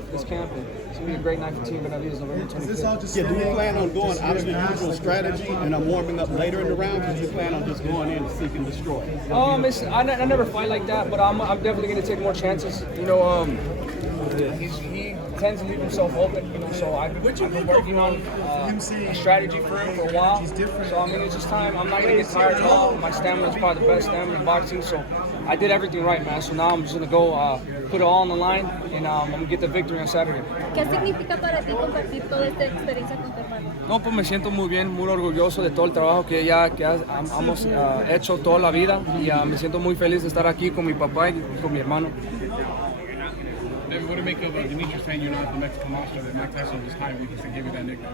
for this camp, and it's gonna be a great night for Team Benavidez November 25th. Yeah, do you plan on going out of your usual strategy and warming up later in the rounds, or do you plan on just going in to seek and destroy? I never fight like that, but I'm definitely gonna take more chances. You know, he tends to leave himself open. You know, so I've been working on a strategy for him for a while. So I mean, it's just time. I'm not gonna get tired at all. My stamina is probably the best stamina in boxing, so I did everything right, man. So now I'm just gonna go put it all on the line, and I'm gonna get the victory on Saturday. ¿Qué significa para ti compartir toda esta experiencia con tu hermano? No, pues me siento muy bien, muy orgulloso de todo el trabajo que hemos hecho toda la vida, y me siento muy feliz de estar aquí con mi papá y con mi hermano. What do you make of Demetrius saying you're not the Mexican monster, that Mike Tyson just hired you to give you that nickname?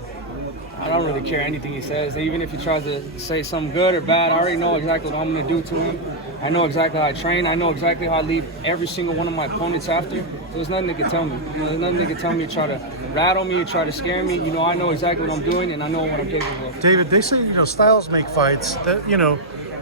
I don't really care anything he says. Even if he tries to say something good or bad, I already know exactly what I'm going to do to him. I know exactly how I train. I know exactly how I leave every single one of my opponents after. So there's nothing they can tell me. You know, there's nothing they can tell me to try to rattle me or try to scare me. You know, I know exactly what I'm doing, and I know what I'm capable of. David, they say, styles make fights. That,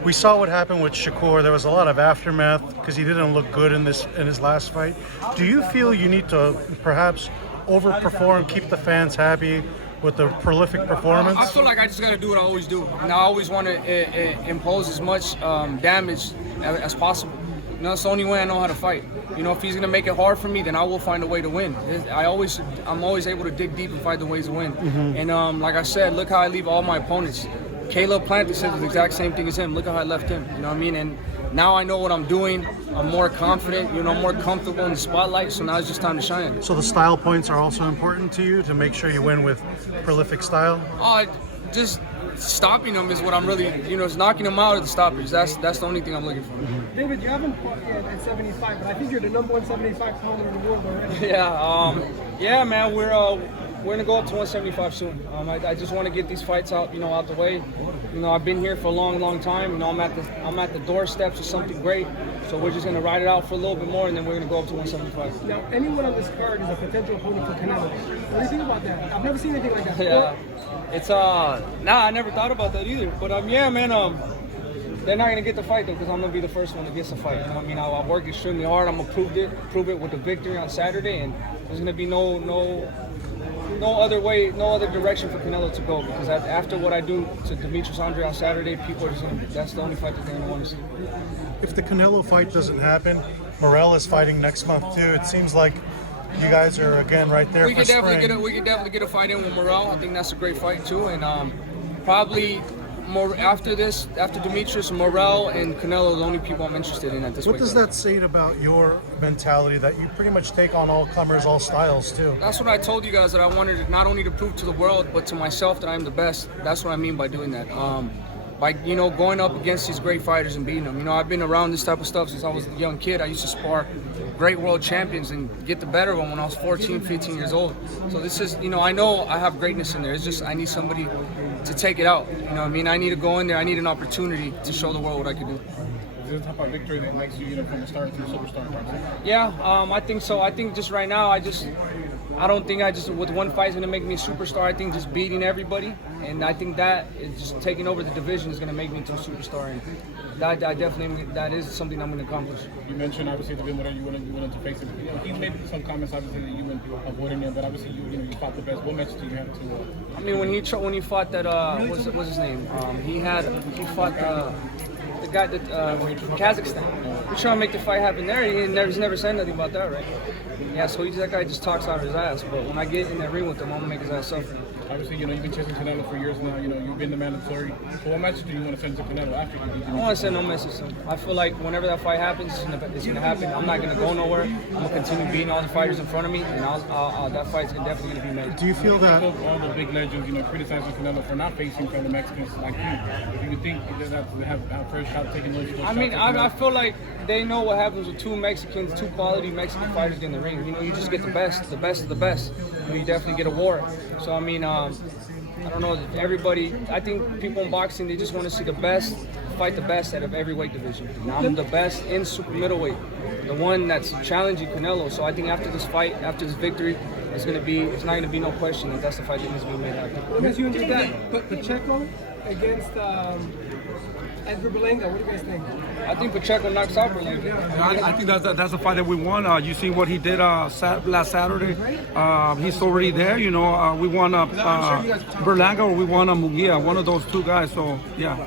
we saw what happened with Shakur. There was a lot of aftermath because he didn't look good in his last fight. Do you feel you need to perhaps overperform, keep the fans happy with the prolific performance? I feel like I just got to do what I always do. And I always want to impose as much damage as possible. You know, it's the only way I know how to fight. You know, if he's going to make it hard for me, then I will find a way to win. I'm always able to dig deep and find the ways to win. Mm-hmm. And like I said, look how I leave all my opponents. Caleb Plant said the exact same thing as him. Look how I left him. You know what I mean? And now I know what I'm doing. I'm more confident, more comfortable in the spotlight. So now it's just time to shine. So the style points are also important to you to make sure you win with prolific style? Just stopping them is what I'm really, it's knocking them out of the stoppage. That's the only thing I'm looking for. Mm-hmm. David, you haven't fought yet at 75, but I think you're the number 1 75 pounder in the world already. Yeah, man, we're gonna go up to 175 soon. I just want to get these fights out the way. I've been here for a long time. I'm at the doorsteps of something great. So we're just gonna ride it out for a little bit more, and then we're gonna go up to 175. Now, anyone on this card is a potential opponent for Canelo. What do you think about that? I've never seen anything like that. Yeah, it's I never thought about that either. But yeah, man, they're not gonna get the fight though, because I'm gonna be the first one that gets the fight. I worked extremely hard. I'm gonna prove it with the victory on Saturday, and there's gonna be no other way, no other direction for Canelo to go, because after what I do to Demetrius Andre on Saturday, people are just that's the only fight that they're gonna want to see. If the Canelo fight doesn't happen, Morrell is fighting next month too. It seems like you guys are again right there. We could definitely get a fight in with Morrell. I think that's a great fight too, and probably more after Demetrius, Morrell, and Canelo are the only people I'm interested in at this point. What does that say about your mentality that you pretty much take on all comers, all styles too? That's what I told you guys, that I wanted not only to prove to the world, but to myself that I'm the best. That's what I mean by doing that. By going up against these great fighters and beating them. I've been around this type of stuff since I was a young kid. I used to spar great world champions and get the better of them when I was 14, 15 years old. So this is, I know I have greatness in there. It's just I need somebody to take it out. I need to go in there. I need an opportunity to show the world what I can do. Is this the type of victory that makes you, from a star to a superstar process? Yeah, I think so. I think just right now, I don't think with one fight is going to make me a superstar. I think just beating everybody, and I think that just taking over the division is going to make me into a superstar, and that is something I'm going to accomplish. You mentioned obviously the winner you wanted to face him. He made some comments obviously that you went avoiding him, but obviously you fought the best. What message do you have to? When he fought that what's his name? He fought the guy that from Kazakhstan. We're trying to make the fight happen there. He's never said nothing about that, right? Yeah, so that guy just talks out of his ass. But when I get in that ring with him, I'm gonna make his ass suffer. Obviously, you've been chasing Canelo for years now. You've been the mandatory. So what message do you want to send to Canelo after you beat him? I don't want to send no message to him. I feel like whenever that fight happens, it's gonna happen. I'm not gonna go nowhere. I'm gonna continue beating all the fighters in front of me, and that fight's definitely gonna be made. Do you feel that all the big legends, criticizing Canelo for not facing fellow Mexicans like you? Do you think that they have first shot taking those shots? I feel like they know what happens with two quality Mexican fighters in the ring. You just get the best of the best. You definitely get a war. So I don't know, everybody, I think people in boxing, they just want to see the best fight the best out of every weight division. And I'm the best in super middleweight, the one that's challenging Canelo. So I think after this fight, after this victory, it's not going to be no question that that's the fight that needs to be made happen. Let me ask you that Pacheco against Edgar Berlanga, what do you guys think? I think Pacheco knocks out Berlanga. I think that's the fight that we won. You see what he did last Saturday. He's already there. You know, we won Berlanga or we won Mugia, one of those two guys. So yeah.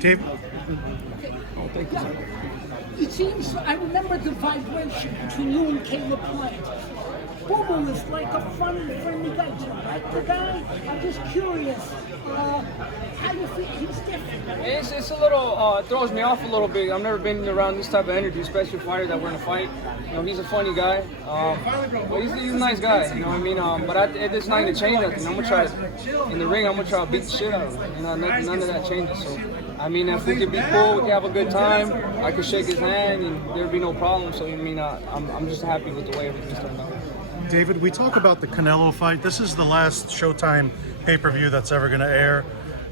Dave, Oh, thank you. It seems, I remember the vibration between you and Caleb Plant. Boomer is like a funny, friendly guy. Do you like the guy? I'm just curious. How do you feel? He's different. It's a little, it throws me off a little bit. I've never been around this type of energy, especially fighters that were in a fight. You know, he's a funny guy. But he's a nice guy, you know what I mean? But it's not going to change nothing. I'm going to try, in the ring, I'm going to try to beat the shit out of him. You know, none of that changes. So, I mean, if we can be cool, we can have a good time, I can shake his hand and there'd be no problem. So, I mean, I'm just happy with the way everything's turned out. David, we talk about the Canelo fight. This is the last Showtime pay-per-view that's ever going to air.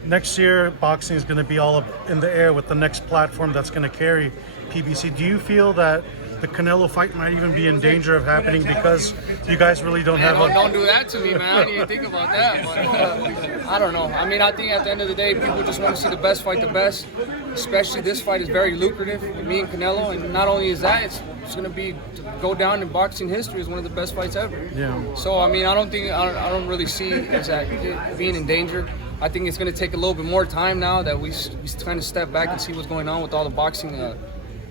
Next year, boxing is going to be all up in the air with the next platform that's going to carry PBC. Do you feel that the Canelo fight might even be in danger of happening because you guys really don't have Don't do that to me, man. I didn't even think about that. But, I don't know. I mean, I think at the end of the day, people just want to see the best fight the best. Especially this fight is very lucrative with me and Canelo. And not only is that, it's going to be go down in boxing history as one of the best fights ever. Yeah. So, I mean, I don't really see it being in danger. I think it's going to take a little bit more time now that we kind of step back and see what's going on with all the boxing,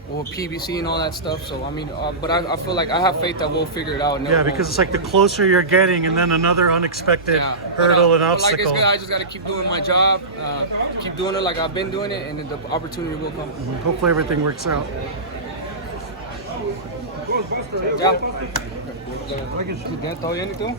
with PBC and all that stuff. So, I mean, but I feel like I have faith that we'll figure it out. And Yeah, because it's like the closer you're getting and then another unexpected hurdle and obstacle. Like it's good, I just got to keep doing my job, keep doing it like I've been doing it, and the opportunity will come. Hopefully everything works out. Ya. ¿Todo bien y tú?